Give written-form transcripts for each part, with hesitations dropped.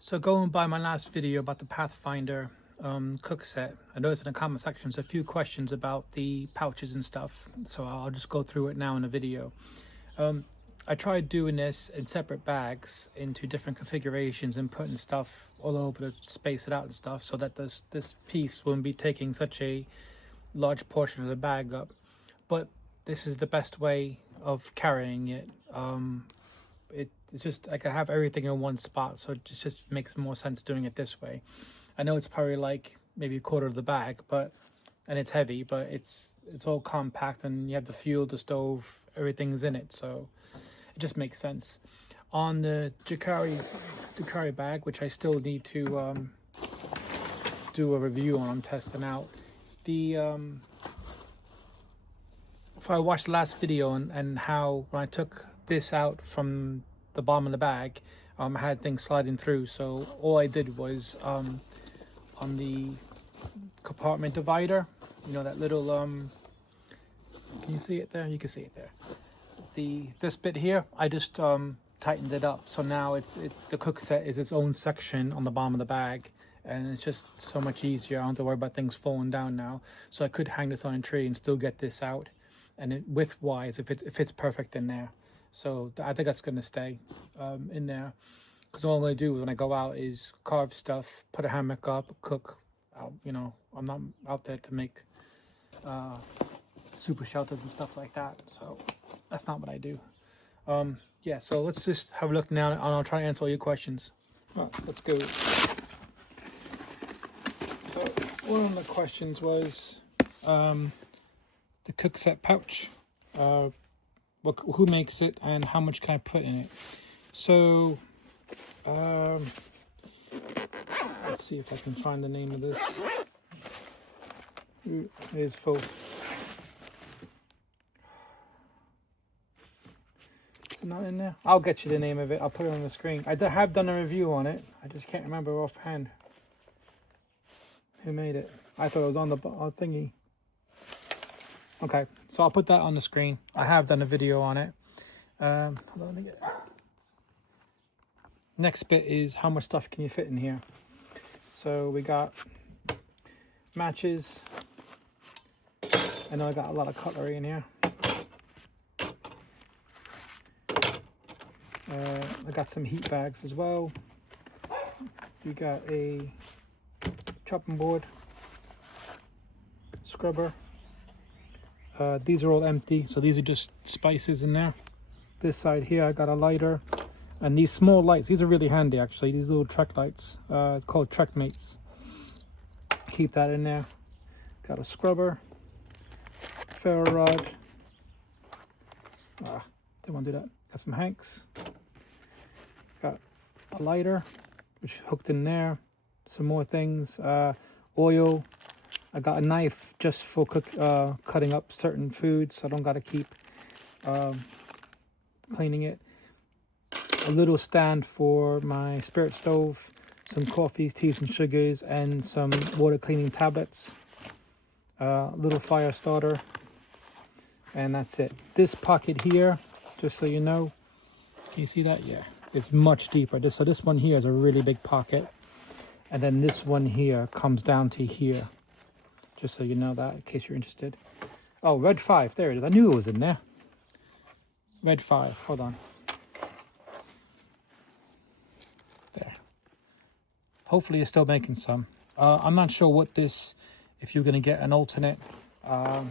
So going by my last video about the Pathfinder Cookset, I noticed in the comment sections a few questions about the pouches and stuff. So I'll just go through it now in the video. I tried doing this in separate bags into different configurations and putting stuff all over to space it out and stuff so that this piece wouldn't be taking such a large portion of the bag up. But this is the best way of carrying it. It's just I can have everything in one spot, so it just makes more sense doing it this way. I know it's probably like maybe a quarter of the bag, and it's heavy, but it's all compact, and you have the fuel, the stove, everything's in it, so it just makes sense. On the Ducari bag, which I still need to do a review on, I'm testing out. If I watched the last video and how when I took this out from the bottom of the bag, I had things sliding through, so all I did was on the compartment divider, you know, that little can you see it there? You can see it there. This bit here, I just tightened it up, so now the Cookset is its own section on the bottom of the bag, and it's just so much easier. I don't have to worry about things falling down now, so I could hang this on a tree and still get this out, and width wise it fits perfect in there. So I think that's going to stay in there, because all I'm going to do when I go out is carve stuff, put a hammock up, cook. You know, I'm not out there to make super shelters and stuff like that, so that's not what I do. Yeah, so let's just have a look now, and I'll try to answer all your questions. Right, let's go. So one of the questions was the Cookset pouch. Who makes it and how much can I put in it? So let's see if I can find the name of this. Ooh, it is full. Is it not in there? I'll get you the name of it. I'll put it on the screen. I have done a review on it. I just can't remember offhand who made it. I thought it was on the thingy. Okay, so I'll put that on the screen. I have done a video on it. Hold on, let me get it. Next bit is how much stuff can you fit in here. So we got matches. I know I got a lot of cutlery in here. I got some heat bags as well. We got a chopping board, scrubber. These are all empty, so these are just spices in there. This side here, I got a lighter, and these small lights, these are really handy actually. These little Trek lights, called Trek Mates. Keep that in there. Got a scrubber, ferro rod. Didn't want to do that. Got some hanks. Got a lighter, which hooked in there. Some more things. Oil. I got a knife just for cutting up certain foods, so I don't got to keep cleaning it. A little stand for my spirit stove, some coffees, teas and sugars, and some water cleaning tablets. A little fire starter, and that's it. This pocket here, just so you know, can you see that? Yeah, it's much deeper. So this one here is a really big pocket, and then this one here comes down to here. Just so you know that, in case you're interested. Oh, red 5, there it is. I knew it was in there. Red 5, hold on. There. Hopefully it's still making some. I'm not sure what this, if you're going to get an alternate bag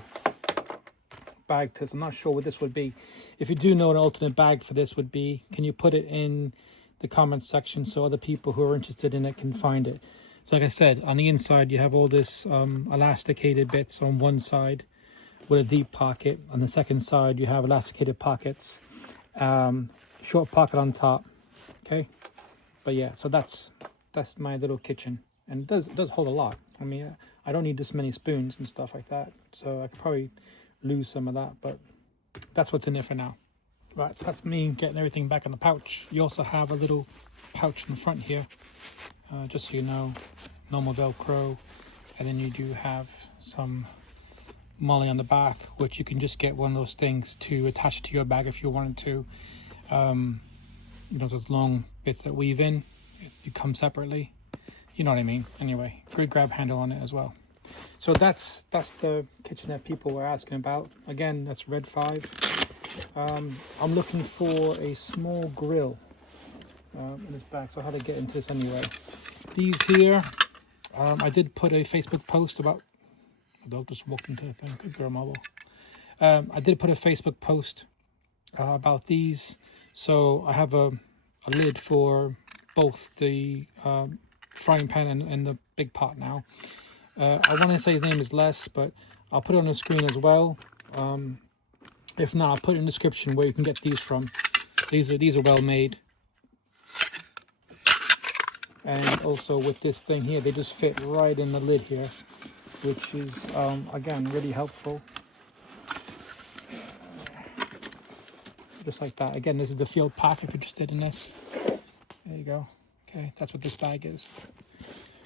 to this, I'm not sure what this would be. If you do know an alternate bag for this would be, can you put it in the comments section so other people who are interested in it can find it? So like I said, on the inside you have all this elasticated bits on one side with a deep pocket. On the second side you have elasticated pockets, short pocket on top. Okay, but yeah, so that's my little kitchen, and it does hold a lot. I mean, I don't need this many spoons and stuff like that, so I could probably lose some of that, but that's what's in there for now. Right, so that's me getting everything back in the pouch. You also have a little pouch in the front here. Just so you know, normal Velcro, and then you do have some molly on the back, which you can just get one of those things to attach to your bag if you wanted to. You know, those long bits that weave in. you come separately. You know what I mean. Anyway, good grab handle on it as well. So that's the kitchenette people were asking about. Again, that's red 5. I'm looking for a small grill in this bag. So how to get into this anyway? These here, I did put a Facebook post about. They'll just walk into the thing. Good girl, Marble. I did put a Facebook post about these. So I have a lid for both the frying pan and the big pot now. I want to say his name is Les, but I'll put it on the screen as well. If not, I'll put it in the description where you can get these from. These are well made. And also with this thing here, they just fit right in the lid here, which is, again, really helpful. Just like that. Again, this is the field pack if you're interested in this. There you go. Okay, that's what this bag is.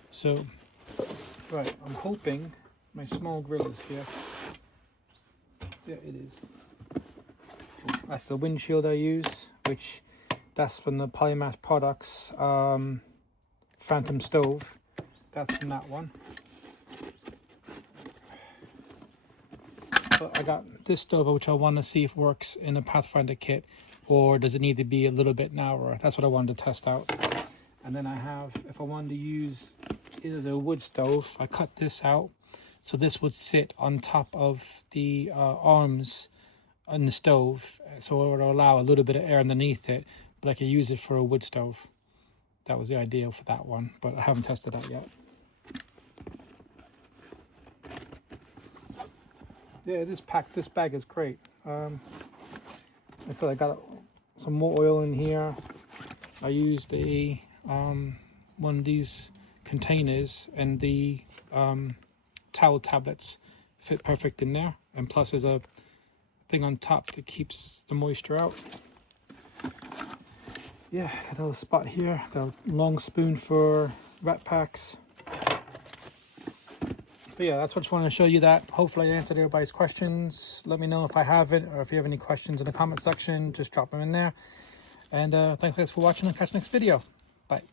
So, right, I'm hoping my small grill is here. There it is. That's the windshield I use, which that's from the Polymath Products Phantom Stove. That's from that one. But I got this stove, which I want to see if works in a Pathfinder kit, or does it need to be a little bit narrower? That's what I wanted to test out. And then I have, if I wanted to use it as a wood stove, I cut this out. So this would sit on top of the arms on the stove. So it would allow a little bit of air underneath it, but I could use it for a wood stove. That was the idea for that one, but I haven't tested that yet. Yeah, this bag is great. I said I got some more oil in here. I used a one of these containers, and the towel tablets fit perfect in there. And plus there's a thing on top that keeps the moisture out. Yeah, got a little spot here. Got a long spoon for rat packs. But yeah, that's what I just wanted to show you that. Hopefully I answered everybody's questions. Let me know if I haven't, or if you have any questions in the comment section, just drop them in there. And thanks guys for watching. I'll catch you next video. Bye.